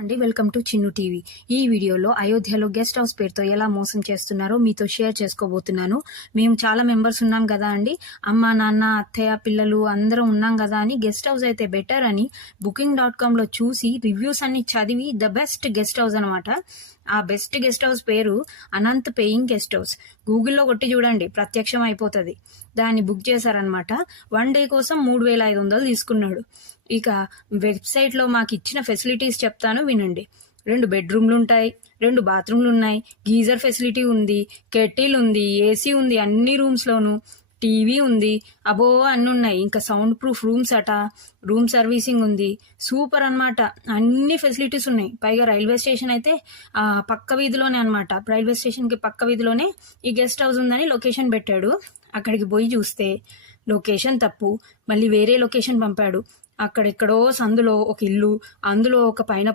అండి welcome to Chinnu TV. ఈ వీడియోలో అయోధ్యలో గెస్ట్ హౌస్ పేరుతో ఎలా మోసం చేస్తున్నారో మీతో షేర్ చేసుకోబోతున్నాను. మేము చాలా మెంబర్స్ ఉన్నాం కదా అండి. అమ్మ నాన్న అత్తయ్య పిల్లలు అందరం ఉన్నాం కదా అని గెస్ట్ హౌస్ అయితే బెటర్ అని బుకింగ్ డాట్ కామ్లో చూసి రివ్యూస్ అన్ని చదివి ద బెస్ట్ గెస్ట్ హౌస్ అనమాట ఆ బెస్ట్ గెస్ట్ హౌస్ పేరు అనంత్ పేయింగ్ గెస్ట్ హౌస్. గూగుల్లో కొట్టి చూడండి ప్రత్యక్షం అయిపోతుంది. దాన్ని బుక్ చేశారనమాట వన్ డే కోసం మూడు వేల ఐదు వందలు తీసుకున్నాడు. ఇక వెబ్సైట్లో మాకు ఇచ్చిన ఫెసిలిటీస్ చెప్తాను వినండి. రెండు బెడ్రూమ్లు ఉంటాయి రెండు బాత్రూమ్లు ఉన్నాయి గీజర్ ఫెసిలిటీ ఉంది కెటిల్ ఉంది ఏసీ ఉంది అన్ని రూమ్స్లోనూ. టీవీ ఉంది. అబో అన్నున్నాయి. ఇంకా సౌండ్ ప్రూఫ్ రూమ్స్ అట రూమ్ సర్వీసింగ్ ఉంది. సూపర్ అన్నమాట. అన్ని ఫెసిలిటీస్ ఉన్నాయి. పైగా రైల్వే స్టేషన్ అయితే పక్క వీధిలోనే అనమాట రైల్వే స్టేషన్కి పక్క వీధిలోనే ఈ గెస్ట్ హౌస్ ఉందని లొకేషన్ పెట్టాడు. అక్కడికి పోయి చూస్తే లొకేషన్ తప్పు. మళ్ళీ వేరే లొకేషన్ పంపాడు. అక్కడెక్కడో సందులో ఒక ఇల్లు అందులో ఒక పైన